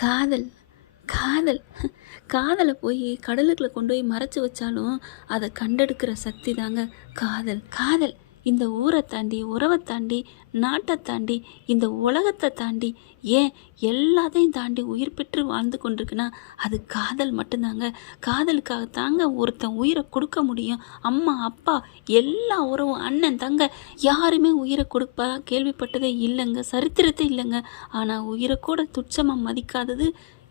காதல் காதல் காதலை போய் கடலுக்குள்ள கொண்டு போய் மறைச்சி வச்சாலும் அதை கண்டெடுக்கிற சக்தி தாங்க காதல். காதல் இந்த ஊரை தாண்டி, உறவை தாண்டி, நாட்டை தாண்டி, இந்த உலகத்தை தாண்டி, ஏன் எல்லாத்தையும் தாண்டி உயிர் பெற்று வாழ்ந்து கொண்டிருக்குன்னா அது காதல் மட்டும்தாங்க. காதலுக்காக தாங்க ஒருத்தன் உயிரை கொடுக்க முடியும். அம்மா அப்பா எல்லா உறவும், அண்ணன் தங்க, யாருமே உயிரை கொடுப்பா கேள்விப்பட்டதே இல்லைங்க, சரித்திரத்தை இல்லைங்க. ஆனால் உயிரை கூட துச்சமாக மதிக்காதது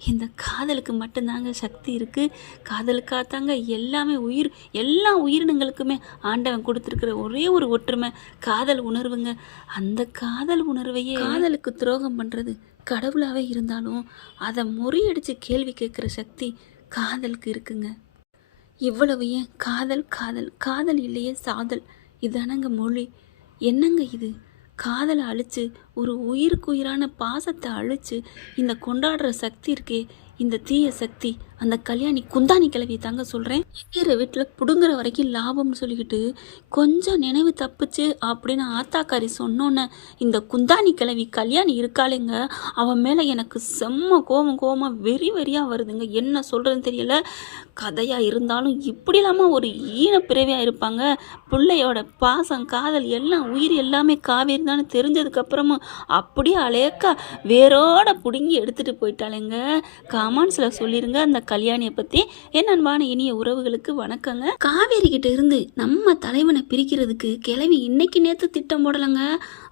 இந்த காதலுக்கு மட்டும்தாங்க சக்தி இருக்குது. காதலுக்காக தாங்க எல்லாமே எல்லா உயிரினங்களுக்குமே ஆண்டவன் கொடுத்துருக்கிற ஒரே ஒரு ஒற்றுமை காதல் உணர்வுங்க. அந்த காதல் உணர்வையே காதலுக்கு துரோகம் பண்ணுறது கடவுளாகவே இருந்தாலும் அதை முறியடித்து கேள்வி கேட்குற சக்தி காதலுக்கு இருக்குங்க. இவ்வளவு ஏன் காதல் காதல் காதல் இல்லையே சாதல், இதானங்க மொழி. என்னங்க இது? காதலை அழித்து ஒரு உயிருக்கு உயிரான பாசத்தை அழித்து இந்த கொண்டாடுற சக்தி இருக்கே, இந்த தீய சக்தி அந்த கல்யாணி குந்தாணி கிளவியை தாங்க சொல்கிறேன். இருக்கிற வீட்டில் பிடுங்குற வரைக்கும் லாபம்னு சொல்லிக்கிட்டு கொஞ்சம் நினைவு தப்புச்சு அப்படின்னு ஆத்தாக்காரி சொன்னோன்னே இந்த குந்தாணி கிளவி கல்யாணி இருக்காளேங்க, அவன் மேலே எனக்கு செம்ம கோபமாக வெறியாக வருதுங்க. என்ன சொல்கிறதுன்னு தெரியல. கதையாக இருந்தாலும் இப்படி இல்லாமல் ஒரு ஈன பிறவியாக இருப்பாங்க. பிள்ளையோட பாசம் காதல் எல்லாம் உயிர் எல்லாமே காவேரி தானே தெரிஞ்சதுக்கப்புறமும் அப்படியே அலேக்கா வேரோட பிடுங்கி எடுத்துகிட்டு போயிட்டாலேங்க. கமெண்ட்ஸில் சொல்லிடுங்க அந்த கல்யாணியை பற்றி. என் அன்பான இனிய உறவுகளுக்கு வணக்கங்க. காவேரி கிட்ட இருந்து நம்ம தலைவனை பிரிக்கிறதுக்கு கிளவி இன்னைக்கு நேற்று திட்டம் போடலைங்க,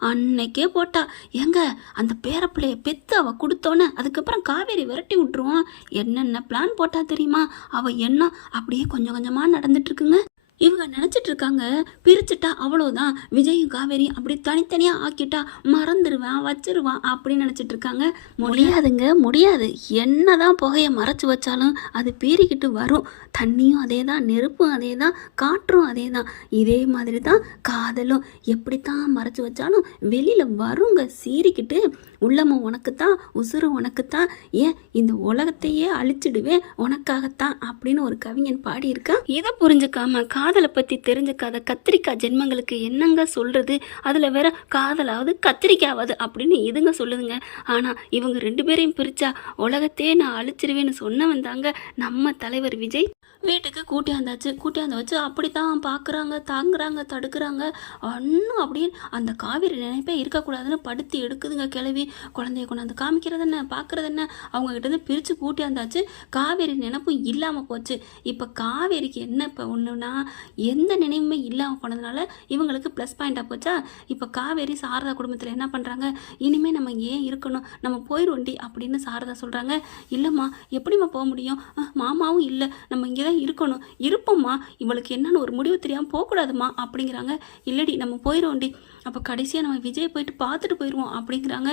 அன்னைக்கே போட்டா. ஏங்க அந்த பேரப்பிள்ளைய பெற்று அவள் கொடுத்தோன்னே அதுக்கப்புறம் காவேரி விரட்டி விட்டுருவோம். என்னென்ன பிளான் போட்டா தெரியுமா? அவள் என்ன அப்படியே கொஞ்சம் கொஞ்சமாக நடந்துட்டு இருக்குங்க. இவங்க நினச்சிட்டு இருக்காங்க பிரிச்சுட்டா அவ்வளோதான், விஜயும் காவேரி அப்படி தனித்தனியாக ஆக்கிட்டா மறந்துடுவான் வச்சிருவான் அப்படின்னு நினச்சிட்டு இருக்காங்க. முடியாதுங்க, முடியாது. என்னதான் புகையை மறைச்சி வச்சாலும் அது பீறிக்கிட்டு வரும். தண்ணியும் அதே தான், நெருப்பும் அதே தான், காற்றும் அதே தான். இதே மாதிரி தான் காதலும். எப்படித்தான் மறைச்சி வச்சாலும் வெளியில் வருங்க சீறிக்கிட்டு. உள்ளமும் உனக்குத்தான், உசுரும் உனக்குத்தான், ஏன் இந்த உலகத்தையே அழிச்சிடுவேன் உனக்காகத்தான் அப்படின்னு ஒரு கவிஞன் பாடியிருக்கான். இதை புரிஞ்சுக்காம காதலை பற்றி தெரிஞ்சுக்காத கத்திரிக்காய் ஜென்மங்களுக்கு என்னங்க சொல்கிறது? அதில் வேற காதலாவது கத்திரிக்காவது அப்படின்னு இதுங்க சொல்லுதுங்க. ஆனால் இவங்க ரெண்டு பேரையும் பிரித்தா உலகத்தையே நான் அழிச்சிருவேன்னு சொன்னவன் தாங்க நம்ம தலைவர் விஜய். வீட்டுக்கு கூட்டியாந்து வச்சு அப்படித்தான் பார்க்குறாங்க, தாங்குறாங்க, தடுக்கிறாங்க. ஒன்றும் அப்படியே அந்த காவேரி நினைப்பே இருக்கக்கூடாதுன்னு படுத்தி எடுக்குதுங்க கிளவி. குழந்தைய கொண்டாந்து காமிக்கிறது என்ன, பார்க்குறது என்ன, அவங்ககிட்ட பிரித்து கூட்டியாந்தாச்சு. காவேரி நினைப்பும் இல்லாமல் போச்சு. இப்போ காவேரிக்கு என்ன இப்போ ஒன்றுனா எந்த நினைவுமே இல்லாமல் போனதுனால இவங்களுக்கு ப்ளஸ் பாயிண்டாக போச்சா. இப்போ காவேரி சாரதா குடும்பத்தில் என்ன பண்ணுறாங்க, இனிமேல் நம்ம ஏன் இருக்கணும், நம்ம போயிடுவோண்டி அப்படின்னு சாரதா சொல்கிறாங்க. இல்லைம்மா எப்படிம்மா போக முடியும், மாமாவும் இல்லை, நம்ம இங்கே தான் இருக்கணும், இருப்போம்மா, இவளுக்கு என்னன்னு ஒரு முடிவு தெரியாமல் போகக்கூடாதுமா அப்படிங்கிறாங்க. இல்லடி நம்ம போயிடுவோண்டி, அப்போ கடைசியாக நம்ம விஜய் போயிட்டு பார்த்துட்டு போயிடுவோம் அப்படிங்கிறாங்க.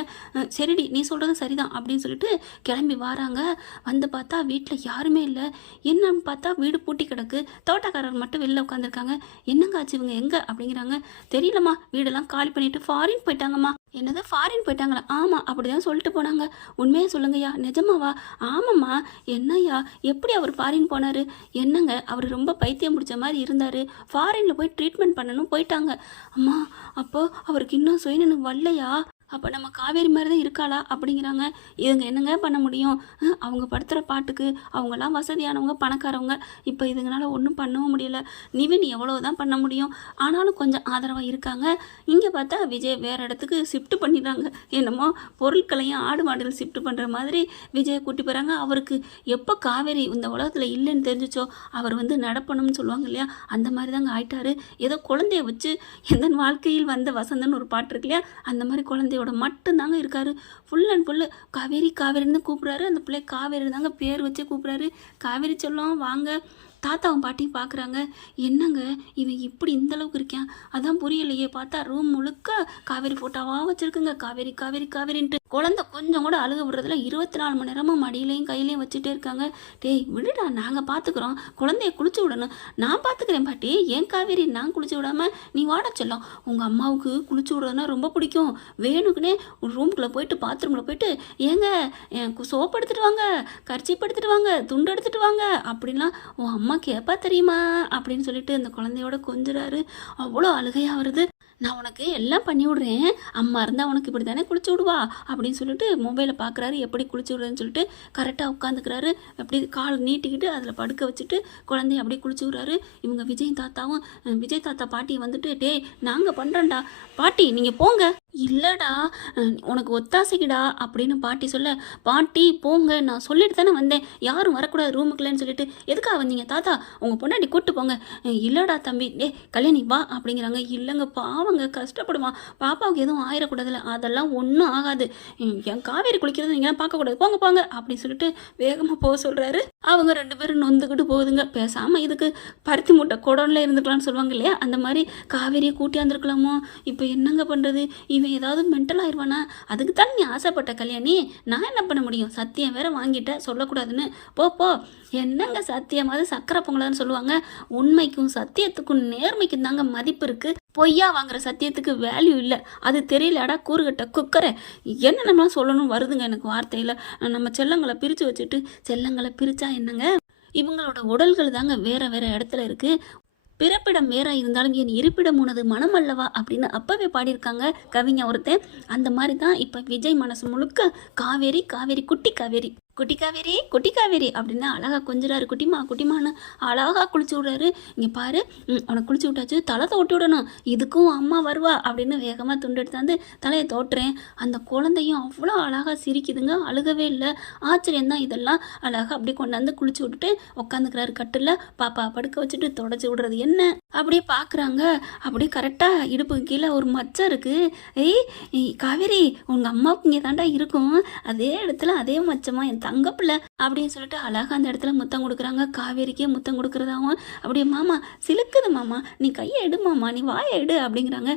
சரிடி நீ சொல்கிறது சரிதான் அப்படின்னு சொல்லிட்டு கிளம்பி வராங்க. வந்து பார்த்தா வீட்டில் யாருமே இல்லை. என்னன்னு பார்த்தா வீடு பூட்டி கிடக்கு, தோட்டக்காரர் மட்டும் வெளில உட்காந்துருக்காங்க. என்னங்க ஆச்சு, இவங்க எங்கே அப்படிங்கிறாங்க. தெரியலம்மா, வீடெல்லாம் காலி பண்ணிட்டு ஃபாரின் போயிட்டாங்கம்மா. என்னது ஃபாரின் போயிட்டாங்களா? ஆமாம் அப்படிதான் சொல்லிட்டு போனாங்க. உண்மையாக சொல்லுங்கய்யா, நிஜமாவா? ஆமாம்மா. என்னய்யா எப்படி அவர் ஃபாரின் போனார்? என்னங்க அவர் ரொம்ப பைத்தியம் பிடிச்ச மாதிரி இருந்தார், ஃபாரினில் போய் ட்ரீட்மெண்ட் பண்ணணும் போயிட்டாங்க. அம்மா அப்போ அவருக்கு இன்னும் சுயநினைவு வரலையா? அப்போ நம்ம காவேரி மாதிரி தான் இருக்காளா அப்படிங்கிறாங்க. இதுங்க என்னங்க பண்ண முடியும்? அவங்க படுத்துகிற பாட்டுக்கு அவங்களாம் வசதியானவங்க, பணக்காரவங்க. இப்போ இதுங்களால ஒன்றும் பண்ணவும் முடியல. நிவின் எவ்வளோ தான் பண்ண முடியும், ஆனாலும் கொஞ்சம் ஆதரவாக இருக்காங்க. இங்கே பார்த்தா விஜய் வேறு இடத்துக்கு ஷிஃப்ட் பண்ணிடுறாங்க. என்னமோ பொருட்களையும் ஆடு மாடுகள் ஷிஃப்ட் பண்ணுற மாதிரி விஜயை கூட்டி போகிறாங்க. அவருக்கு எப்போ காவேரி இந்த உலகத்தில் இல்லைன்னு தெரிஞ்சிச்சோ அவர் நடப்பணும்னு சொல்லுவாங்க இல்லையா, அந்த மாதிரி தாங்க ஆயிட்டாரு. ஏதோ குழந்தைய வச்சு எந்த வாழ்க்கையில் வந்த வசந்தன்னு ஒரு பாட்டு இருக்கு இல்லையா, அந்த மாதிரி குழந்தையோட மட்டும்தாங்க இருக்காரு. ஃபுல் அண்ட் ஃபுல்லு காவேரி காவேரின்னு கூப்பிட்றாரு. அந்த பிள்ளை காவேரி தாங்க பேர் வச்சு கூப்பிட்றாரு. காவேரி சொல்லும் வாங்க. தாத்தாவும் பாட்டியும் பார்க்குறாங்க. என்னங்க இவன் இப்படி இந்தளவுக்கு இருக்கான், அதான் புரியலையே. பார்த்தா ரூம் முழுக்க காவேரி ஃபோட்டோவாக வச்சுருக்குங்க. காவேரி காவேரி காவேரின்ட்டு குழந்தை கொஞ்சம் கூட அழுக விடுறதுல 24 மணி நேரமும் மடியிலையும் கையிலையும் வச்சுட்டே இருக்காங்க. டேய் விடுடா, நாங்கள் பார்த்துக்குறோம், குழந்தைய குளிச்சு விடணும். நான் பார்த்துக்கிறேன் பாட்டி, ஏன் காவேரி நான் குளிச்சு விடாமல் நீ வாட சொல்லும். உங்கள் அம்மாவுக்கு குளிச்சு விடுறதுனா ரொம்ப பிடிக்கும், வேணுக்குனே ரூம்குள்ளே போயிட்டு பாத்ரூமில் போயிட்டு ஏங்க சோப்பு எடுத்துகிட்டு வாங்க, கர்ச்சீப் எடுத்துகிட்டு வாங்க, துண்டு எடுத்துகிட்டு வாங்க அப்படின்லாம் உன் அம்மா கேட்பா தெரியுமா அப்படின்னு சொல்லிட்டு அந்த குழந்தையோட கொஞ்சிறாரு. அவ்வளோ அழுகையாக வருது. நான் உனக்கு எல்லாம் பண்ணி விடுறேன், அம்மா இருந்தால் உனக்கு இப்படி தானே குளிச்சு விடுவா அப்படின்னு சொல்லிட்டு மொபைலை பார்க்குறாரு. எப்படி குளிச்சு விடுறேன்னு சொல்லிட்டு கரெக்டாக உட்காந்துக்கிறாரு. அப்படி கால் நீட்டிக்கிட்டு அதில் படுக்க வச்சுட்டு குழந்தைய அப்படியே குளிச்சு விடுறாரு. இவங்க விஜய் தாத்தாவும் விஜய் தாத்தா பாட்டி வந்துட்டு, டேய் நாங்கள் பண்ணுறோண்டா பாட்டி நீங்கள் போங்க. இல்லைடா உனக்கு ஒத்தாசைக்குடா அப்படின்னு பாட்டி சொல்ல, பாட்டி போங்க நான் சொல்லிட்டு தானே வந்தேன், யாரும் வரக்கூடாது ரூமுக்குள்ளேன்னு சொல்லிட்டு எதுக்காக வந்தீங்க தாத்தா, உங்கள் பொண்டாட்டி கூப்பிட்டு போங்க. இல்லைடா தம்பி, கல்யாணி வா அப்படிங்கிறாங்க. இல்லைங்க பாவங்க கஷ்டப்படுமா, பாப்பாவுக்கு எதுவும் ஆயிடக்கூடாதுல்ல, அதெல்லாம் ஒன்றும் ஆகாது, என் காவேரி குளிக்கிறது நீங்களாம் பார்க்கக்கூடாது, போங்க போங்க அப்படின்னு சொல்லிட்டு வேகமாக போக சொல்கிறாரு. அவங்க 2 பேரும் நொந்துக்கிட்டு போகுதுங்க. பேசாமல் இதுக்கு பருத்தி மூட்டை குடம்ல இருந்துக்கலாம்னு சொல்லுவாங்க இல்லையா, அந்த மாதிரி காவேரியை கூட்டியாந்துருக்கலாமோ. இப்போ என்னங்க பண்ணுறது, இவன் ஏதாவது மென்டல் ஆயிடுவானா, அதுக்கு தான் நீ ஆசைப்பட்ட கல்யாணி, நான் என்ன பண்ண முடியும், சத்தியம் வேற வாங்கிட்ட சொல்லக்கூடாதுன்னு. போ என்னங்க சத்தியமாவது சக்கரை பொங்கலான்னு சொல்லுவாங்க. உண்மைக்கும் சத்தியத்துக்கும் நேர்மைக்கும் தாங்க மதிப்பு இருக்குது, பொய்யா வாங்குற சத்தியத்துக்கு வேல்யூ இல்லை. அது தெரியலடா கூறுகட்ட குக்கரை, என்னென்னலாம் சொல்லணும் வருதுங்க எனக்கு வார்த்தையில். நம்ம செல்லங்களை பிரித்து வச்சுட்டு, செல்லங்களை பிரித்தா என்னங்க, இவங்களோட உடல்கள் தாங்க வேற வேற இடத்துல இருக்குது, பிறப்பிடம் வேற இருந்தாலும் என் இருப்பிடம் உனது மனம் அல்லவா அப்படின்னு அப்பவே பாடியிருக்காங்க கவிஞர் ஒருத்தன். அந்த மாதிரி தான் இப்போ விஜய் மனசு முழுக்க காவேரி காவேரி குட்டி காவேரி குட்டி காவேரி குட்டி காவேரி அப்படின்னு அழகாக கொஞ்சிறாரு. குட்டிமா குட்டிமான்னு அழகாக குளிச்சு விட்றாரு. இங்கே பாரு உனக்கு குளிச்சு விட்டாச்சு, தலை தோட்டி விடணும், இதுக்கும் அம்மா வருவா அப்படின்னு வேகமாக துண்டு எடுத்தாந்து தலையை தோட்டுறேன். அந்த குழந்தையும் அவ்வளோ அழகாக சிரிக்குதுங்க, அழுகவே இல்லை. ஆச்சரியம்தான் இதெல்லாம். அழகாக அப்படி கொண்டாந்து குளிச்சு விட்டுட்டு உட்காந்துக்கிறாரு கட்டில். பாப்பா படுக்க வச்சுட்டு தொடச்சி விடுறது என்ன அப்படியே பார்க்குறாங்க. அப்படியே கரெக்டாக இடுப்புக்கு கீழே ஒரு மச்சம் இருக்குது. ஏய் காவேரி உங்கள் அம்மாவுக்கு இங்கே தாண்டா இருக்கும், அதே இடத்துல அதே மச்சமாக என் தங்கப்பில்லை அப்படின்னு சொல்லிட்டு அழகாக அந்த இடத்துல முத்தம் கொடுக்குறாங்க. காவேரிக்கே முத்தம் கொடுக்குறதாவும் அப்படியே, மாமா சிலுக்குது மாமா, நீ கையை எடு மாமா, நீ வாயை எடு அப்படிங்கிறாங்க.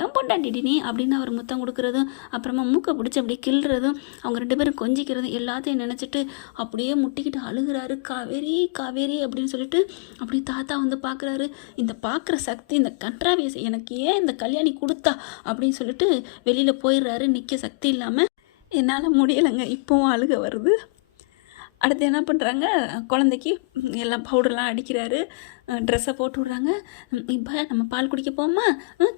ஏன் பொண்டாட்டிடி நீ அப்படின்னு அவர் முத்தம் கொடுக்குறதும், அப்புறமா மூக்கை பிடிச்சி அப்படியே கிள்றதும், அவங்க 2 பேரும் கொஞ்சிக்கிறதும் எல்லாத்தையும் நினச்சிட்டு அப்படியே முட்டிக்கிட்டு அழுகிறாரு. காவேரி காவேரி அப்படின்னு சொல்லிட்டு அப்படி தாத்தா வந்து பார்க்குறாரு. இந்த பார்க்குற சக்தி, இந்த கன்ட்ராவியஸ் எனக்கு ஏன் இந்த கல்யாணி கொடுத்தா அப்படின்னு சொல்லிட்டு வெளியில் போயிடுறாரு. நிற்க சக்தி இல்லாமல், என்னால் முடியலைங்க, இப்போவும் அழுக வருது. அடுத்து என்ன பண்ணுறாங்க, குழந்தைக்கு எல்லாம் பவுடர்லாம் அடிக்கிறாரு, ட்ரெஸ்ஸை போட்டு விட்றாங்க. இப்போ நம்ம பால் குடிக்க போமா,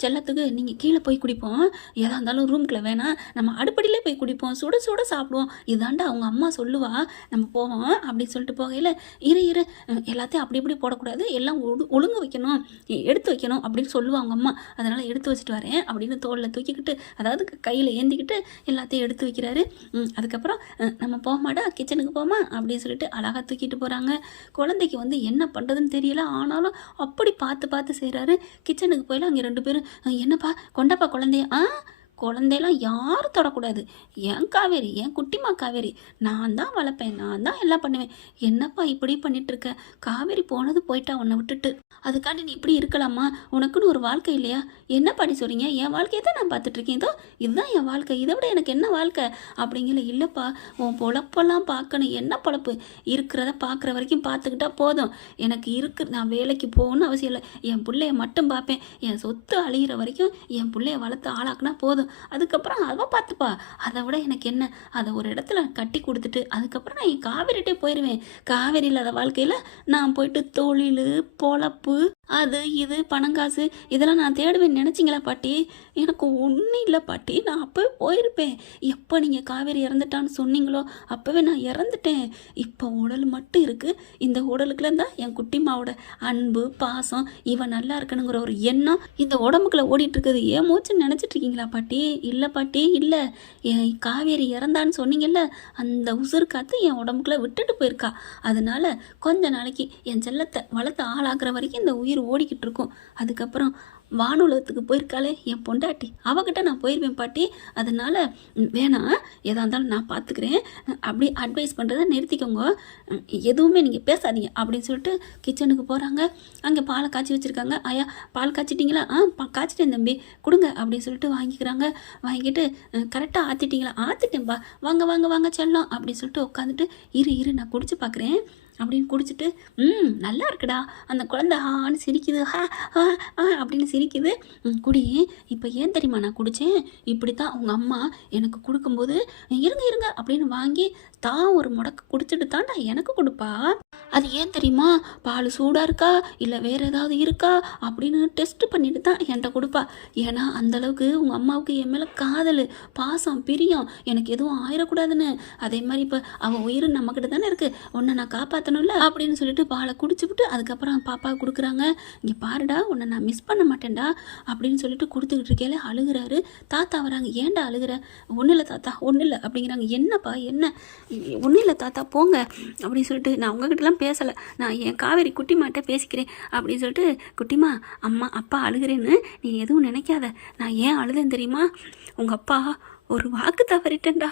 செல்லத்துக்கு நீங்கள் கீழே போய் குடிப்போம், எதாக இருந்தாலும் ரூம்குள்ளே வேணாம், நம்ம அடுப்படியிலே போய் குடிப்போம், சுட சுட சாப்பிடுவோம், இதாண்டா அவங்க அம்மா சொல்லுவா, நம்ம போவோம் அப்படின்னு சொல்லிட்டு போகையில், இரு எல்லாத்தையும் அப்படி இப்படி போடக்கூடாது, எல்லாம் ஒழுங்கு வைக்கணும், எடுத்து வைக்கணும் அப்படின்னு சொல்லுவாங்க அவங்க அம்மா, அதனால் எடுத்து வச்சுட்டு வரேன் அப்படின்னு தோளில் தூக்கிக்கிட்டு, அதாவது கையில் ஏந்திக்கிட்டு எல்லாத்தையும் எடுத்து வைக்கிறாரு. அதுக்கப்புறம் நம்ம போகமாடா கிச்சனுக்கு போமா அப்படின்னு சொல்லிட்டு அழகாக தூக்கிட்டு போகிறாங்க. குழந்தைக்கு வந்து என்ன பண்ணுறதுன்னு தெரியல, ஆனாலும் அப்படி பார்த்து செய்கிறாரு. கிச்சனுக்கு போயில அங்கே 2 பேரும், என்னப்பா கொண்டாப்பா குழந்தைய, குழந்தையெல்லாம் யாரும் தொடக்கூடாது, ஏன் காவேரி, ஏன் குட்டிமா காவேரி, நான் தான் வளர்ப்பேன், நான் தான் எல்லாம் பண்ணுவேன், என்னப்பா இப்படி பண்ணிகிட்ருக்க, காவேரி போனது போயிட்டா உன்னை விட்டுட்டு, அதுக்காண்டி நீ இப்படி இருக்கலாமா, உனக்குன்னு ஒரு வாழ்க்கை இல்லையா, என்ன பண்ணி சொல்கிறீங்க, என் வாழ்க்கையை தான் நான் பார்த்துட்ருக்கேன், இதோ இதுதான் என் வாழ்க்கை, இதை விட எனக்கு என்ன வாழ்க்கை அப்படிங்கல. இல்லைப்பா உன் பொழப்பெல்லாம் பார்க்கணும், என்ன பொழப்பு, இருக்கிறத பார்க்குற வரைக்கும் பார்த்துக்கிட்டா போதும், எனக்கு நான் வேலைக்கு போகணும்னு அவசியம் இல்லை, என் பிள்ளைய மட்டும் பார்ப்பேன், என் சொத்து அழிகிற வரைக்கும் என் பிள்ளைய வளர்த்து ஆளாக்குனா போதும், அதுக்கப்புறம் அவள் பார்த்துப்பா, அதை விட எனக்கு என்ன, அதை ஒரு இடத்துல கட்டி கொடுத்துட்டு அதுக்கப்புறம் நான் என் காவேரிட்டே போயிடுவேன், காவேரி இல்லாத வாழ்க்கையில் நான் போயிட்டு தொழில் பொழப்பு அது இது பணங்காசு இதெல்லாம் நான் தேடுவேன் நினச்சிங்களா பாட்டி, எனக்கு ஒன்றும் இல்லை பாட்டி, நான் அப்போவே போயிருப்பேன், எப்போ நீங்கள் காவேரி இறந்துட்டான்னு சொன்னீங்களோ அப்போவே நான் இறந்துட்டேன், இப்போ உடல் மட்டும் இருக்குது, இந்த உடலுக்குள்ள தான் என் குட்டிமாவோட அன்பு பாசம், இவன் நல்லா இருக்கணுங்கிற ஒரு எண்ணம் இந்த உடம்புக்குள்ளே ஓடிட்டுருக்குது, ஏன் மூச்சுன்னு நினச்சிட்ருக்கீங்களா பாட்டி, இல்லை பாட்டி இல்லை, என் காவேரி இறந்தான்னு சொன்னீங்கல்ல, அந்த உசுறு காத்து என் உடம்புக்குள்ளே விட்டுட்டு போயிருக்கா, அதனால கொஞ்ச நாளைக்கு என் செல்லத்தை வளர்த்து ஆளாக்குற வரைக்கும் இந்த உயிர் ஓடிக்கிட்டு இருக்கும், அதுக்கப்புறம் வானுலகத்துக்கு போயிருக்காளே என் பொண்டாட்டி, அவகிட்ட நான் போயிருவேன் பாட்டி, அதனால் வேணாம் எதாக இருந்தாலும் நான் பார்த்துக்கிறேன், அப்படி அட்வைஸ் பண்ணுறதை நிறுத்திக்கோங்க, எதுவுமே நீங்கள் பேசாதீங்க அப்படின்னு சொல்லிட்டு கிச்சனுக்கு போகிறாங்க. அங்கே பாலை காய்ச்சி வச்சுருக்காங்க. ஐயா பால் காய்ச்சிட்டிங்களா, காய்ச்சிட்டேன் தம்பி கொடுங்க அப்படின்னு சொல்லிட்டு வாங்கிக்கிறாங்க. வாங்கிட்டு கரெக்டாக ஆற்றிட்டிங்களா, ஆற்றிட்டேன்பா, வாங்க வாங்க வாங்க செல்லம் அப்படின்னு சொல்லிட்டு உட்காந்துட்டு, இரு நான் குடிச்சு பார்க்குறேன் அப்படின்னு குடிச்சிட்டு நல்லா இருக்குடா அந்த குழந்தை ஹான்னு சிரிக்குது, ஹா ஆ ஆ அப்படின்னு சிரிக்குது. குடி. இப்போ ஏன் தெரியுமா நான் குடித்தேன், இப்படி தான் உங்கள் அம்மா எனக்கு கொடுக்கும்போது இருங்க இருங்க அப்படின்னு வாங்கி தான் ஒரு முடக்கு குடிச்சிட்டு தான்டா எனக்கு கொடுப்பா. அது ஏன் தெரியுமா, பால் சூடாக இருக்கா இல்லை வேறு ஏதாவது இருக்கா அப்படின்னு டெஸ்ட் பண்ணிட்டு தான் என்கிட்ட கொடுப்பா. ஏன்னா அந்தளவுக்கு உங்கள் அம்மாவுக்கு என் மேலே காதல், பாசம், பிரியம், எனக்கு எதுவும் ஆயிடக்கூடாதுன்னு. அதே மாதிரி இப்போ அவள் உயிர் நம்மக்கிட்ட தானே இருக்குது, உன்னை நான் காப்பாற்றணும்ல அப்படின்னு சொல்லிட்டு பாலை குடிச்சுவிட்டு அதுக்கப்புறம் பாப்பா கொடுக்குறாங்க. இங்கே பாருடா உன்னை நான் மிஸ் பண்ண மாட்டேன்டா அப்படின்னு சொல்லிட்டு கொடுத்துக்கிட்டு இருக்கேல அழுகிறாரு. தாத்தா வராங்க. ஏன்டா அழுகிற? ஒன்றும் இல்லை தாத்தா ஒன்றும் இல்லை அப்படிங்கிறாங்க. என்னப்பா என்ன? ஒன்றும் இல்லை தாத்தா போங்க அப்படின்னு சொல்லிட்டு, நான் உங்ககிட்டலாம் பேசலை, நான் என் காவேரி குட்டிமாட்ட பேசிக்கிறேன் அப்படின்னு சொல்லிட்டு, குட்டிமா அம்மா அப்பா அழுகிறேன்னு நீ எதுவும் நினைக்காத. நான் ஏன் அழுதேன் தெரியுமா, உங்கள் அப்பா ஒரு வாக்கு தவறிட்டேன்டா.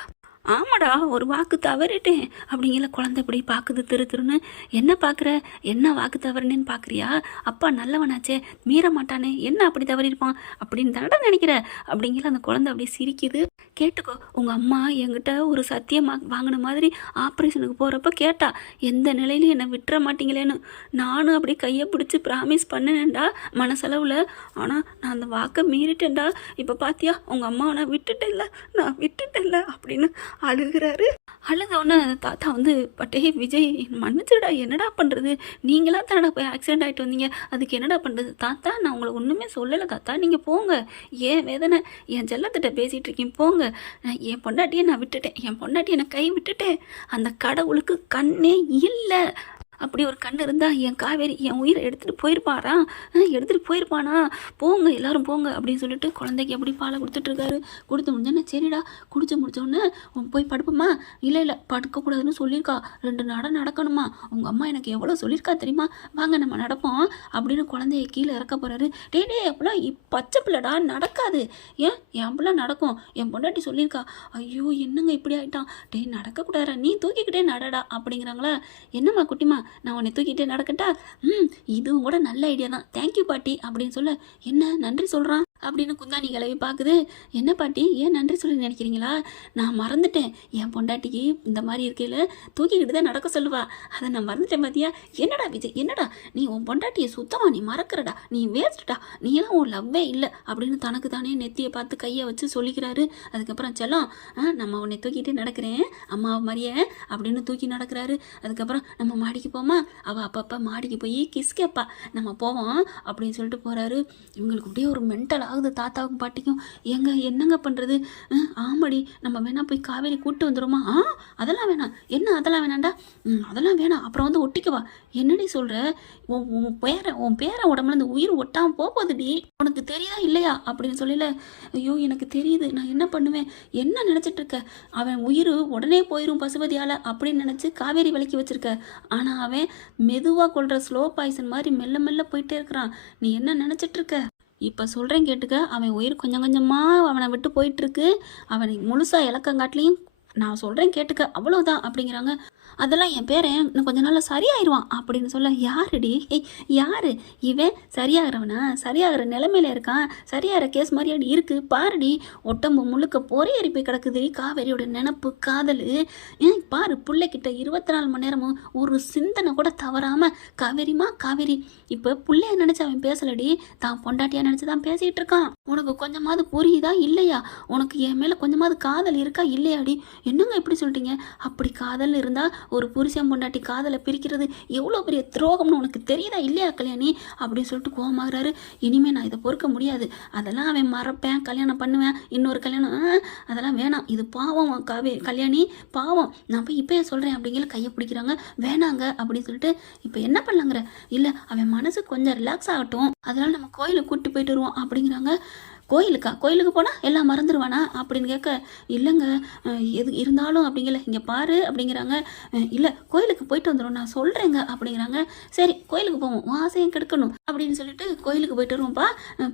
ஆமாடா ஒரு வாக்கு தவறிட்டேன் அப்படிங்கிற குழந்தை இப்படி பார்க்குது திருன்னு. என்ன பார்க்குற, என்ன வாக்கு தவறுனேன்னு பார்க்குறியா? அப்பா நல்லவனாச்சே, மீற மாட்டானே, என்ன அப்படி தவறியிருப்பான் அப்படின்னு தானடா நினைக்கிற அப்படிங்கிற அந்த குழந்தை அப்படியே சிரிக்குது. கேட்டுக்கோ, உங்கள் அம்மா என்கிட்ட ஒரு சத்தியம் வாங்கின மாதிரி ஆப்ரேஷனுக்கு போகிறப்ப கேட்டா, எந்த நிலையிலும் என்னை விட்டுற மாட்டீங்களேன்னு. நானும் அப்படி கையை பிடிச்சி ப்ராமிஸ் பண்ணினேன்டா மனசளவில். ஆனால் நான் அந்த வாக்கை மீறிட்டேன்டா. இப்போ பார்த்தியா உங்கள் அம்மாவை நான் விட்டுட்டேன்ல அப்படின்னு அழுகிறாரு. அழுதோடனே தாத்தா வந்து, பட்டே விஜய் மன்னிச்சுடா, என்னடா பண்ணுறது, நீங்களா தானடா போய் ஆக்சிடென்ட் ஆகிட்டு வந்தீங்க, அதுக்கு என்னடா பண்ணுறது தாத்தா, நான் உங்களை ஒன்றுமே சொல்லலை தாத்தா, நீங்கள் போங்க, ஏன் வேதனை, என் செல்லத்திட்ட பேசிகிட்டு இருக்கீங்க போங்க. என் பொண்டாட்டியை நான் விட்டுட்டேன், என் பொண்டாட்டியை நான் கை விட்டுட்டேன், அந்த கடவுளுக்கு கண்ணே இல்லை. அப்படி ஒரு கண் இருந்தால் என் காவேரி என் உயிரை எடுத்துகிட்டு போயிருப்பானா, போங்க எல்லாரும் போங்க அப்படின்னு சொல்லிட்டு குழந்தைக்கு எப்படி பாலை கொடுத்துட்ருக்காரு. கொடுத்து முடிஞ்சோன்னே சரிடா குடிச்சு முடிச்சோடனே போய் படுப்போமா, இல்லை படுக்கக்கூடாதுன்னு சொல்லியிருக்கா, 2 நடக்கணுமா, உங்கள் அம்மா எனக்கு எவ்வளோ சொல்லியிருக்கா தெரியுமா, வாங்க நம்ம நடப்போம் அப்படின்னு குழந்தைய கீழே இறக்க போகிறாரு. டே அப்பெல்லாம் பச்சை பிள்ளைடா நடக்காது, ஏன் என் பிள்ளை நடக்கும், என் பொண்டாட்டி சொல்லியிருக்கா. ஐயோ என்னங்க இப்படி ஆகிட்டான், நடக்கக்கூடாதா, நீ தூக்கிக்கிட்டே நடடா அப்படிங்கிறாங்களா. என்னம்மா குட்டிமா நான் உன்னை தூக்கிட்டே நடக்கட்டா, இதுவும் கூட நல்ல ஐடியா தான், தேங்க்யூ பாட்டி அப்படின்னு சொல்ல, என்ன நன்றி சொல்கிறான் அப்படின்னு குந்தாணி கிளவி பார்க்குது. என்ன பாட்டி ஏன் நன்றி சொல்லி நினைக்கிறீங்களா, நான் மறந்துட்டேன், என் பொண்டாட்டிக்கு இந்த மாதிரி இருக்கையில் தூக்கிக்கிட்டு தான் நடக்க சொல்லுவா, அதை நான் மறந்துட்டேன் பார்த்தியா. என்னடா விஜய் என்னடா நீ உன் பொண்டாட்டியை சுத்தமாக நீ மறக்கிறடா, நீ வேஸ்ட்டா, நீ எல்லாம் உன் லவ்வே இல்லை அப்படின்னு தனக்கு தானே நெத்தியை பார்த்து கையை வச்சு சொல்லிக்கிறாரு. அதுக்கப்புறம் செல்லம் நம்ம உன்னை தூக்கிட்டே நடக்கிறேன் அம்மாவை மாதிரியே அப்படின்னு தூக்கி நடக்கிறாரு. அதுக்கப்புறம் நம்ம மாடிக்கு போமா, அவள் அப்பப்போ மாடிக்கு போய் கிஸ் கேட்பா, நம்ம போவோம் அப்படின்னு சொல்லிட்டு போகிறாரு. இவங்களுக்கு அப்படியே ஒரு மென்டல் ஆகுது தாத்தாவுக்கும் பாட்டிக்கும். என்னங்க பண்ணுறது, ஆமாடி நம்ம வேணா போய் காவேரி கூப்பிட்டு வந்துடுமா. அதெல்லாம் வேணாம், என்ன அதெல்லாம் வேணாண்டா, அதெல்லாம் வேணாம், அப்புறம் வந்து ஒட்டிக்கவா. என்னடி சொல்கிற, உன் பேரை உடம்புல இந்த உயிர் ஒட்டாமல் போகுதுடி, உனக்கு தெரியுதா இல்லையா அப்படின்னு சொல்லல. ஐயோ எனக்கு தெரியுது, நான் என்ன பண்ணுவேன், என்ன நினச்சிட்டு இருக்க, அவன் உயிர் உடனே போயிடும் பசுபதியால் அப்படின்னு நினச்சி காவேரி விலக்கி வச்சிருக்க. ஆனால் அவன் மெதுவாக கொள்கிற ஸ்லோ பாய்சன் மாதிரி மெல்ல மெல்ல போயிட்டே இருக்கிறான். நீ என்ன நினச்சிட்டு இருக்க, இப்போ சொல்கிறேன் கேட்டுக்க, அவன் உயிர் கொஞ்சம் கொஞ்சமாக அவனை விட்டு போயிட்டுருக்கு, அவனை முழுசாக இலக்கங்காட்டிலையும் நான் சொல்கிறேன் கேட்டுக்க அவ்வளோதான் அப்படிங்கிறாங்க. அதெல்லாம் என் பேரன் இன்னும் கொஞ்ச நாளில் சரியாயிருவான் அப்படின்னு சொல்ல, யாருடி யார் இவன், சரியாகிறவனா, சரியாகிற நிலைமையில இருக்கான், சரியாகிற கேஸ் மாதிரியாடி இருக்குது பாருடி, ஒட்டம்பு முழுக்க பொறையேறி போய் கிடக்குது காவேரியோட நினப்பு காதல். பாரு பிள்ளைக்கிட்ட 24 மணி நேரமும் ஒரு சிந்தனை கூட தவறாமல் காவேரிமா காவேரி. இப்போ பிள்ளைய நினச்சி அவன் பேசலடி, தான் பொண்டாட்டியாக நினச்சி தான் பேசிகிட்டு இருக்கான். உனக்கு கொஞ்சமாவது புரியுதா இல்லையா, உனக்கு என் மேலே கொஞ்சமாவது காதல் இருக்கா இல்லையாடி. என்னங்க இப்படி சொல்லிட்டீங்க, அப்படி காதல் இருந்தால் ஒரு புருஷன் பொண்டாட்டி காதலை பிரிக்கிறது எவ்வளோ பெரிய துரோகம்னு உனக்கு தெரியுதா இல்லையா கல்யாணி அப்படின்னு சொல்லிட்டு கோவமாகறாரு. இனிமேல் நான் இதை பொறுக்க முடியாது, அதெல்லாம் அவன் மறப்பேன், கல்யாணம் பண்ணுவேன், இன்னொரு கல்யாணம் அதெல்லாம் வேணாம், இது பாவம் கல்யாணி பாவம், நான் போய் இப்போயே சொல்கிறேன் அப்படிங்கிற கையை பிடிக்கிறாங்க. வேணாங்க அப்படின்னு சொல்லிட்டு இப்போ என்ன பண்ணலாங்கிற, இல்லை அவன் மனசு கொஞ்சம் ரிலாக்ஸ் ஆகட்டும், அதனால் நம்ம கோயிலுக்கு கூப்பிட்டு போயிட்டு வருவோம் அப்படிங்கிறாங்க. கோயிலுக்கு போனால் எல்லாம் மறந்துடுவானா அப்படின்னு கேட்க, இல்லைங்க எது இருந்தாலும் அப்படிங்கல இங்கே பாரு அப்படிங்கிறாங்க. இல்லை கோயிலுக்கு போயிட்டு வந்துடும் நான் சொல்கிறேங்க அப்படிங்கிறாங்க. சரி கோயிலுக்கு போவோம், ஆசையும் கெடுக்கணும் அப்படின்னு சொல்லிட்டு கோயிலுக்கு போயிட்டு வருவோம்ப்பா,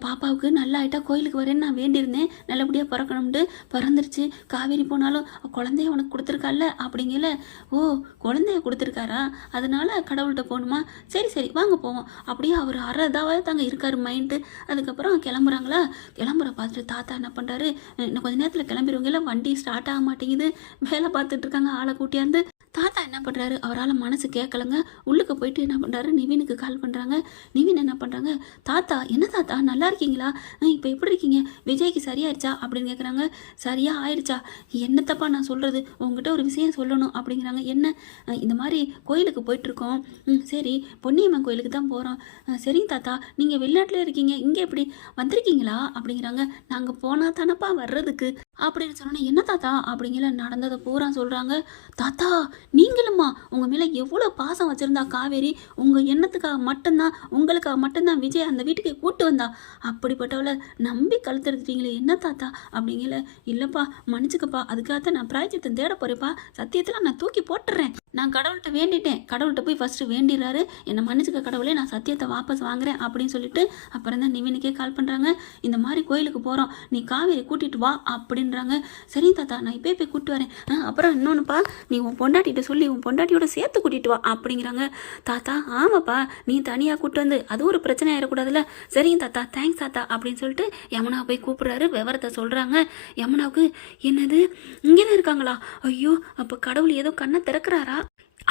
பாப்பாவுக்கு நல்லா ஆகிட்டா கோயிலுக்கு வரேன்னு நான் வேண்டியிருந்தேன், நல்லபடியாக பிறக்கணும்ட்டு பிறந்துருச்சு, காவேரி போனாலும் குழந்தைய உனக்கு கொடுத்துருக்கால அப்படிங்கல. ஓ குழந்தைய கொடுத்துருக்காரா, அதனால கடவுள்கிட்ட போகணுமா, சரி வாங்க போவோம் அப்படியே அவர் அறதாவது தாங்க இருக்கார் மைண்டு. அதுக்கப்புறம் கிளம்புறாங்களா, கிளம்புற பார்த்துட்டு தாத்தா என்ன பண்ணுறாரு, இன்னும் கொஞ்சம் நேரத்தில் கிளம்பிடுவீங்கள, வண்டி ஸ்டார்ட் ஆக மாட்டேங்குது, வேலை பார்த்துட்டு இருக்காங்க ஆளை கூட்டியாந்து. தாத்தா என்ன பண்ணுறாரு, அவரால் மனசு கேட்கலங்க. உள்ளுக்கு போயிட்டு என்ன பண்ணுறாரு, நிவினுக்கு கால் பண்ணுறாங்க. நிவின் என்ன பண்ணுறாங்க, தாத்தா என்ன தாத்தா நல்லா இருக்கீங்களா, இப்போ எப்படி இருக்கீங்க, விஜய்க்கு சரியாயிடுச்சா அப்படின்னு கேட்குறாங்க. சரியா ஆயிடுச்சா, என்னத்தப்பா நான் சொல்கிறது, உங்ககிட்ட ஒரு விஷயம் சொல்லணும் அப்படிங்கிறாங்க. என்ன, இந்த மாதிரி கோயிலுக்கு போயிட்டுருக்கோம். சரி, பொன்னியம்மன் கோயிலுக்கு தான் போகிறோம். சரிங்க தாத்தா, நீங்கள் வெளிநாட்டில் இருக்கீங்க, இங்கே எப்படி வந்திருக்கீங்களா அப்படிங்கிறாங்க. நாங்கள் போனால் தானப்பா வர்றதுக்கு அப்படின்னு சொன்னோன்னே, என்ன தாத்தா அப்படிங்கிற நடந்ததை பூரா சொல்கிறாங்க. தாத்தா நீங்களும்மா, உங்கள் மேலே எவ்வளோ பாசம் வச்சுருந்தா காவேரி, உங்கள் எண்ணத்துக்காக மட்டும்தான், உங்களுக்காக மட்டும்தான் விஜய் அந்த வீட்டுக்கு கூட்டு வந்தா, அப்படிப்பட்டவளை நம்பி கழுத்தெடுத்துட்டீங்களே என்ன தாத்தா அப்படிங்கல. இல்லைப்பா மன்னிச்சுக்கப்பா, அதுக்காக நான் பிராய்ச்சித்தம் தேட போகிறேப்பா, சத்தியத்தில் நான் தூக்கி போட்டுறேன், நான் கடவுள்கிட்ட வேண்டிட்டேன், கடவுள்கிட்ட போய் ஃபஸ்ட்டு வேண்டிடுறாரு, என்னை மன்னிச்சுக்க கடவுளே, நான் சத்தியத்தை வாபஸ் வாங்குறேன் அப்படின்னு சொல்லிட்டு அப்புறம் தான் நிவினுக்கே கால் பண்ணுறாங்க. இந்த மாதிரி கோயிலுக்கு போகிறோம், நீ காவேரி கூட்டிகிட்டு வா அப்படின்றாங்க. சரி தாத்தா, நான் இப்போ போய் கூப்பிட்டு வரேன். அப்புறம் இன்னொன்றுப்பா, நீ உன் பொண்டாட்டிகிட்ட சொல்லி உன் பொண்டாட்டியோட சேர்த்து கூட்டிகிட்டு வா அப்படிங்கிறாங்க. தாத்தா ஆமாப்பா, நீ தனியாக கூப்பிட்டு வந்து அது ஒரு பிரச்சனை ஆயிடக்கூடாதுல்ல, சரிங்க தாத்தா தேங்க்ஸ் தாத்தா அப்படின்னு சொல்லிட்டு யமுனா போய் கூப்பிட்றாரு. விவரத்தை சொல்கிறாங்க. யமுனாவுக்கு என்னது இங்கே தான் இருக்காங்களா, ஐயோ அப்போ கடவுள் ஏதோ கண்ணை திறக்கிறாரா,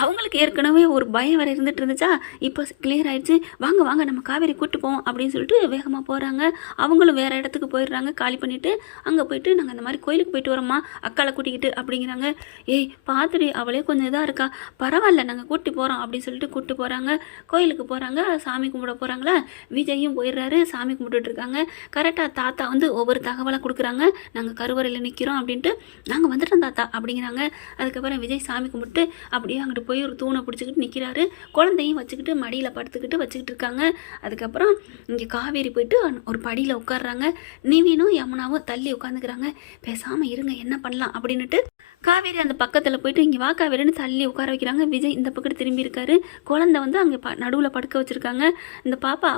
அவங்களுக்கு ஏற்கனவே ஒரு பயம் வேறு இருந்துகிட்டு இருந்துச்சா, இப்போ கிளியர் ஆகிடுச்சு. வாங்க வாங்க நம்ம காவேரி கூப்பிட்டு போவோம் அப்படின்னு சொல்லிட்டு வேகமாக போகிறாங்க. அவங்களும் வேறு இடத்துக்கு போயிடுறாங்க, காலி பண்ணிவிட்டு. அங்கே போயிட்டு நாங்கள் இந்த மாதிரி கோயிலுக்கு போயிட்டு வரோம்மா அக்காளை கூட்டிக்கிட்டு அப்படிங்கிறாங்க. ஏய் பார்த்துடி, அவளே கொஞ்சம் இதாக இருக்கா, பரவாயில்ல நாங்கள் கூட்டி போகிறோம் அப்படின்னு சொல்லிட்டு கூப்பிட்டு போகிறாங்க. கோயிலுக்கு போகிறாங்க, சாமி கும்பிட போகிறாங்களா. விஜயும் போயிடுறாரு, சாமி கும்பிட்டுட்டு இருக்காங்க. கரெக்டாக தாத்தா வந்து ஒவ்வொரு தகவலாக கொடுக்குறாங்க. நாங்கள் கருவறையில் நிற்கிறோம் அப்படின்ட்டு, நாங்கள் வந்துட்டோம் தாத்தா அப்படிங்கிறாங்க. அதுக்கப்புறம் விஜய் சாமி கும்பிட்டு அப்படியே அங்கிட்டு போய் ஒரு தூணை பிடிச்சிக்கிட்டு நிற்கிறாரு. குழந்தையும் வச்சுக்கிட்டு மடியில் படுத்துக்கிட்டு வச்சுக்கிட்டு இருக்காங்க. அதுக்கப்புறம் இங்கே காவேரி போயிட்டு ஒரு படியில் உட்காடுறாங்க. நிவினும் யமுனாவும் தள்ளி உட்காந்துக்கிறாங்க. பேசாமல் இருங்க என்ன பண்ணலாம் அப்படின்னுட்டு காவேரி அந்த பக்கத்தில் போயிட்டு இங்கே வா காவேரின்னு தள்ளி உட்கார வைக்கிறாங்க. விஜய் இந்த பக்கத்து திரும்பி இருக்காரு. குழந்தை வந்து அங்கே நடுவில் படுக்க வச்சுருக்காங்க. இந்த பாப்பா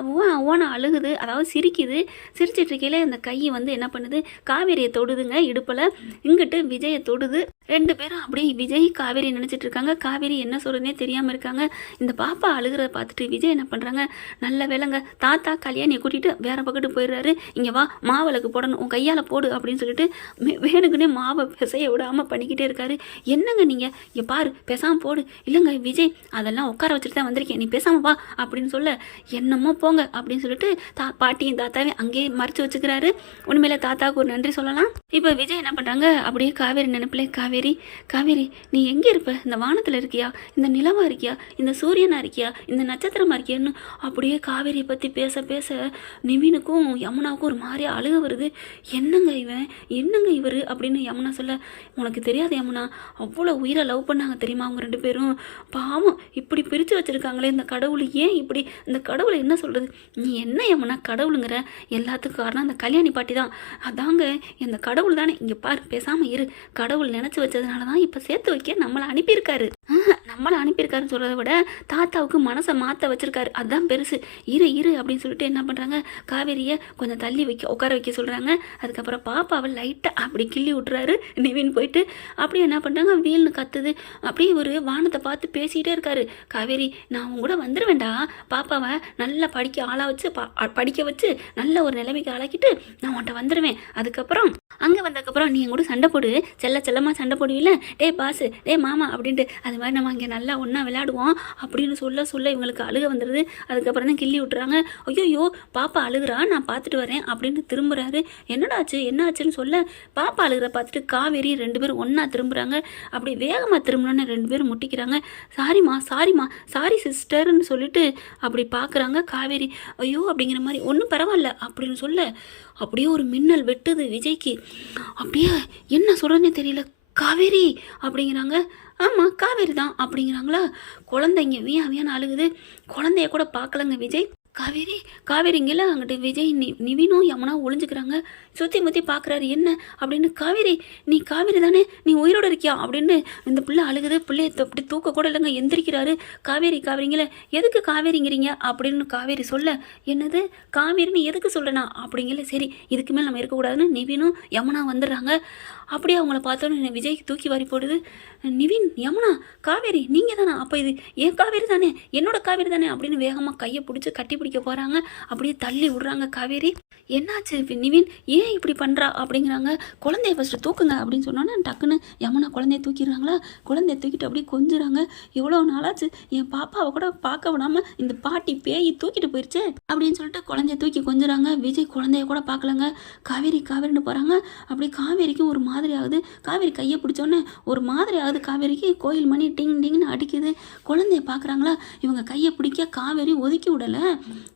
ஓன அழுகுது, அதாவது சிரிக்குது. சிரிச்சிட்டு இருக்கையில அந்த கையை வந்து என்ன பண்ணுது, காவேரியை தொடுதுங்க இடுப்பில். இங்கிட்டு விஜயை தொடுது. ரெண்டு பேரும் அப்படியே விஜய் காவேரி நினச்சிட்டு இருக்காங்க. காவேரி என்ன சொல்கிறதுனே தெரியாமல் இருக்காங்க. இந்த பாப்பா அழுகிறத பார்த்துட்டு விஜய் என்ன பண்ணுறாங்க, நல்ல வேலைங்க தாத்தா கல்யாணியை கூட்டிகிட்டு வேறு பக்கத்து போயிடுறாரு. இங்கே வா மாவிளக்கு போடணும், உன் கையால் போடு அப்படின்னு சொல்லிட்டு வேணுக்குன்னே மாவை பிசைய விடாமல் பண்ணிக்கிட்டே இருக்காரு. என்னங்க நீங்கள் இங்கே பாரு பேசாமல் போடு. இல்லைங்க விஜய் அதெல்லாம் உட்கார வச்சுட்டு தான் வந்திருக்கேன், நீ பேசாமல் வா அப்படின்னு சொல்ல, என்னமோ போங்க அப்படின்னு சொல்லிட்டு பாட்டியும் தாத்தாவே அங்கேயே மறைச்சி வச்சுக்கிறாரு. உண்மையிலே தாத்தாவுக்கு ஒரு நன்றி சொல்லலாம். இப்போ விஜய் என்ன பண்ணுறாங்க, அப்படியே காவேரி நினைப்பிலே, காவேரி காவேரி நீ எங்கே இருப்ப, இந்த வானத்தில் இருக்கியா, இந்த நிலவா இருக்கியா, இந்த சூரியனா இருக்கியா, இந்த நட்சத்திரமா இருக்கியான்னு அப்படியே காவேரியை பற்றி பேச பேச நிவினுக்கும் யமுனாவுக்கும் ஒரு மாதிரியா அழுக வருது. என்னங்க இவன், என்னங்க இவர் அப்படின்னு யமுனா சொல்ல, உனக்கு தெரியாது யமுனா, அவ்வளோ உயிரை லவ் பண்ணாங்க தெரியுமா அவங்க ரெண்டு பேரும், பாவம் இப்படி பிரித்து வச்சுருக்காங்களே இந்த கடவுள், ஏன் இப்படி, இந்த கடவுளை என்ன சொல்கிறது, நீ என்ன யமுனா கடவுளுங்கிற, எல்லாத்துக்கும் காரணம் அந்த கல்யாணி பாட்டி தான், அதாங்க இந்த கடவுள் தானே, இங்கே பாரு பேசாமல் இரு, கடவுள் நினச்சி வச்சதுனால தான் இப்போ சேர்த்து வைக்க நம்மளை அனுப்பியிருக்காரு. நம்மளை அனுப்பியிருக்காருன்னு சொல்கிறத விட தாத்தாவுக்கு மனசை மாற்ற வச்சுருக்காரு, அதுதான் பெருசு. இரு இரு அப்படின்னு சொல்லிட்டு என்ன பண்ணுறாங்க, காவேரியை கொஞ்சம் தள்ளி உட்கார வைக்க சொல்கிறாங்க. அதுக்கப்புறம் பாப்பாவை லைட்டாக அப்படி கிள்ளி விட்டுறாரு. நிவின் போயிட்டு அப்படியே என்ன பண்ணுறாங்க, வீல்னு கத்துது. அப்படியே ஒரு வானத்தை பார்த்து பேசிகிட்டே இருக்காரு. காவேரி நான் உங்க கூட வந்துடுவேண்டா, பாப்பாவை நல்லா ஆளாக வச்சு படிக்க வச்சு நல்ல ஒரு நிலைமைக்கு ஆளாக்கிட்டு நான் உன்ட்ட வந்துடுவேன். அதுக்கப்புறம் அங்கே வந்ததுக்கப்புறம் நீ என் கூட சண்டை போடு, செல்லமாக சண்டை போடுவில்ல, டே பாசு டே மாமா அப்படின்ட்டு, அது மாதிரி நம்ம அங்கே நல்லா ஒன்றா விளையாடுவோம் அப்படின்னு சொல்ல இவங்களுக்கு அழுக வந்துடுது. அதுக்கப்புறம் தான் கிள்ளி விட்டுறாங்க. ஐயோ பாப்பா அழுகுறா, நான் பார்த்துட்டு வரேன் அப்படின்னு திரும்புகிறாரு. என்னடாச்சு என்ன ஆச்சுன்னு சொல்ல, பாப்பா அழுகிற பார்த்துட்டு காவேரி ரெண்டு பேரும் ஒன்றா திரும்புகிறாங்க. அப்படி வேகமாக திரும்பணுன்னு ரெண்டு பேரும் முட்டிக்கிறாங்க. சாரிம்மா சாரி சிஸ்டர்னு சொல்லிட்டு அப்படி பார்க்குறாங்க. காவேரி ஐயோ அப்படிங்கிற மாதிரி, ஒன்றும் பரவாயில்ல அப்படின்னு சொல்ல, அப்படியே ஒரு மின்னல் வெட்டுது விஜய்க்கு. அப்படியே என்ன சொல்கிறேன்னே தெரியல. காவேரி அப்படிங்கிறாங்க. ஆமாம் காவேரி தான் அப்படிங்கிறாங்களா. குழந்தைங்க வியான்னு அழுகுது. குழந்தைய கூட பார்க்கலங்க விஜய். காவேரிங்கெல்லாம் அங்கிட்டு விஜய் நிவினும் யமுனா ஒளிஞ்சுக்கிறாங்க. சுற்றி முற்றி பார்க்குறாரு. என்ன அப்படின்னு, காவேரி நீ காவேரி தானே, நீ உயிரோடு இருக்கியா அப்படின்னு இந்த பிள்ளை அழுகுது. பிள்ளையை அப்படி தூக்க கூட இல்லைங்க, எந்திரிக்கிறாரு. காவேரிங்கள எதுக்கு காவேரிங்கிறீங்க அப்படின்னு காவேரி சொல்ல, என்னது காவேரின்னு எதுக்கு சொல்லனா அப்படிங்கல. சரி இதுக்கு மேலே நம்ம இருக்கக்கூடாதுன்னு நிவினும் யமுனா வந்துடுறாங்க. அப்படியே அவங்கள பார்த்தோன்னு விஜய்க்கு தூக்கி வாரி போடுது. நிவின் யமுனா காவேரி நீங்கள் தானே, அப்போ இது என் காவேரி தானே, என்னோட காவேரி தானே அப்படின்னு வேகமாக கையை பிடிச்சி கட்டி பிடிக்க போகிறாங்க. அப்படியே தள்ளி விடுறாங்க காவேரி. என்னாச்சு நிவின், ஏன் இப்படி பண்ணுறா அப்படிங்கிறாங்க. குழந்தைய ஃபஸ்ட்டு தூக்குங்க அப்படின்னு சொன்னோன்னே டக்குன்னு யமுனா குழந்தைய தூக்கிடுறாங்களா. குழந்தைய தூக்கிட்டு அப்படியே கொஞ்சுறாங்க. எவ்வளோ நாளாச்சு என் பாப்பாவை கூட பார்க்க விடாமல் இந்த பாட்டி பேய் தூக்கிட்டு போயிடுச்சு அப்படின்னு சொல்லிட்டு குழந்தைய தூக்கி கொஞ்சுறாங்க. விஜய் குழந்தைய கூட பார்க்கலங்க. காவேரின்னு போகிறாங்க. அப்படி காவேரிக்கு ஒரு மாதிரி ஆகுது. காவேரி கையை பிடிச்சோன்னே ஒரு மாதிரி ஆகுது காவேரிக்கு. கோயில் மணி டிங் டிங்னு அடிக்குது. குழந்தைய பார்க்குறாங்களா. இவங்க கையை பிடிக்க காவேரி ஒதுக்கி விடலை.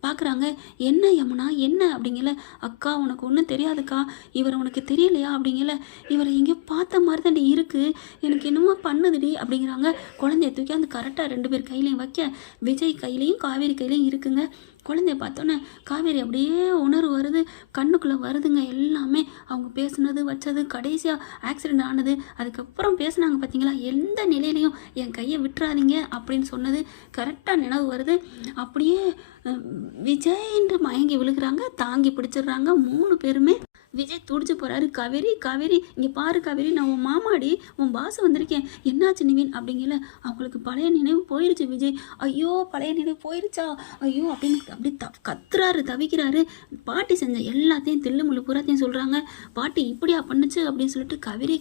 பார்க்குறாங்க. என்ன யமுனா என்ன அப்படிங்கல. அக்கா உனக்கு ஒன்றும் தெரியாதுக்கா, இவர் உனக்கு தெரியலையா அப்படிங்கல. இவரை எங்கேயோ பார்த்த மாதிரி தாண்டி இருக்குது, எனக்கு என்னமோ பண்ணுதுடி அப்படிங்கிறாங்க. குழந்தைய தூக்கி அந்த கரெக்டாக 2 பேர் கையிலையும் வைக்க விஜய் கையிலையும் காவேரி கையிலையும் இருக்குங்க. குழந்தைய பார்த்தோன்னே காவேரி அப்படியே உணர்வு வருது, கண்ணுக்குள்ளே வருதுங்க எல்லாமே. அவங்க பேசுனது வச்சது, கடைசியாக ஆக்சிடெண்ட் ஆனது, அதுக்கப்புறம் பேசுனாங்க பார்த்தீங்களா, எந்த நிலையிலையும் என் கையை விட்டுறாதீங்க அப்படின்னு சொன்னது கரெக்டாக நினைவு வருது. அப்படியே விஜய் என்று மயங்கி விழுகிறாங்க. தாங்கி பிடிச்சிடுறாங்க 3 பேருமே. விஜய் துடிச்சு போகிறாரு. காவேரி இங்கே பாரு காவேரி, நான் உன் மாமாடி, உன் பாஸ் வந்திருக்கேன், என்னாச்சு நிவின் அப்படிங்கல. அவங்களுக்கு பழைய நினைவு போயிருச்சு. விஜய் ஐயோ பழைய நினைவு போயிருச்சா ஐயோ அப்படின்னு அப்படி கத்துறாரு, தவிக்கிறாரு. பாட்டி செஞ்ச எல்லாத்தையும் தில்லுமுள்ளு பூராத்தையும் சொல்கிறாங்க. பாட்டி இப்படியா பண்ணுச்சு அப்படின்னு சொல்லிட்டு காவேரி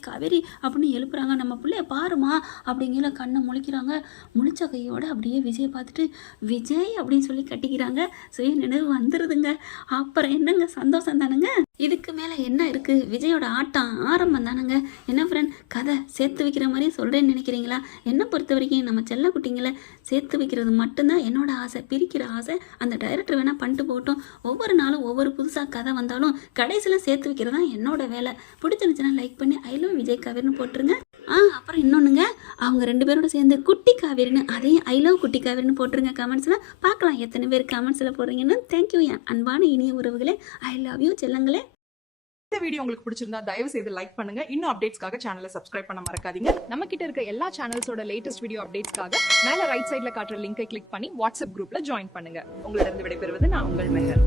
அப்படின்னு எழுப்புறாங்க. நம்ம பிள்ளைய பாருமா அப்படிங்கல. கண்ணை முழிக்கிறாங்க. முழிச்ச கையோட அப்படியே விஜயை பார்த்துட்டு விஜய் அப்படின்னு சொல்லி கட்டிக்கிறாங்க. சுய நினைவு வந்துடுதுங்க. அப்புறம் என்னங்க சந்தோஷம் தானுங்க. இதுக்கு மேலே என்ன இருக்குது, விஜயோட ஆட்டம் ஆரம்பம் தானுங்க. என்ன ஃப்ரெண்ட், கதை சேர்த்து வைக்கிற மாதிரி சொல்கிறேன்னு நினைக்கிறீங்களா? என்னை பொறுத்த வரைக்கும் நம்ம செல்ல குட்டிங்களை சேர்த்து வைக்கிறது மட்டும்தான் என்னோட ஆசை. பிரிக்கிற ஆசை அந்த டைரக்டர் வேணால் பண்ணிட்டு போகட்டும். ஒவ்வொரு நாளும் ஒவ்வொரு புதுசாக கதை வந்தாலும் கடைசியில் சேர்த்து வைக்கிறது தான் என்னோட வேலை. பிடிச்சிருந்துச்சுன்னா லைக் பண்ணி ஐ லவ் விஜய் காவேரின்னு போட்டுருங்க. அப்புறம் இன்னொன்றுங்க, அவங்க 2 பேரோட சேர்ந்து குட்டி காவேரின்னு அதையும் ஐ லவ் குட்டி காவேரின்னு போட்டுருங்க கமெண்ட்ஸில். பார்க்கலாம் எத்தனை பேர் கமெண்ட்ஸில் போடுறீங்கன்னு. தேங்க்யூ என் அன்பான இனிய உறவுகளே. ஐ லவ் யூ செல்லங்களே. இந்த வீடியோ உங்களுக்கு பிடிச்சிருந்தா தயவு செய்து லைக் பண்ணுங்க. இன்னும் அப்டேட்ஸ்க்காக சேனலை சப்ஸ்கிரைப் பண்ண மறக்காதீங்க. நம்ம கிட்ட இருக்க எல்லா சேனல்ஸோட லேட்டஸ்ட் வீடியோ அப்டேட்ஸ்க்காக மேல ரைட் சைடுல காட்டுற லிங்கை கிளிக் பண்ணி வாட்ஸ்அப் குரூப்ல ஜாயின் பண்ணுங்க. உங்களிடம் விடைபெறுவது நான் உங்கள் மெஹர்.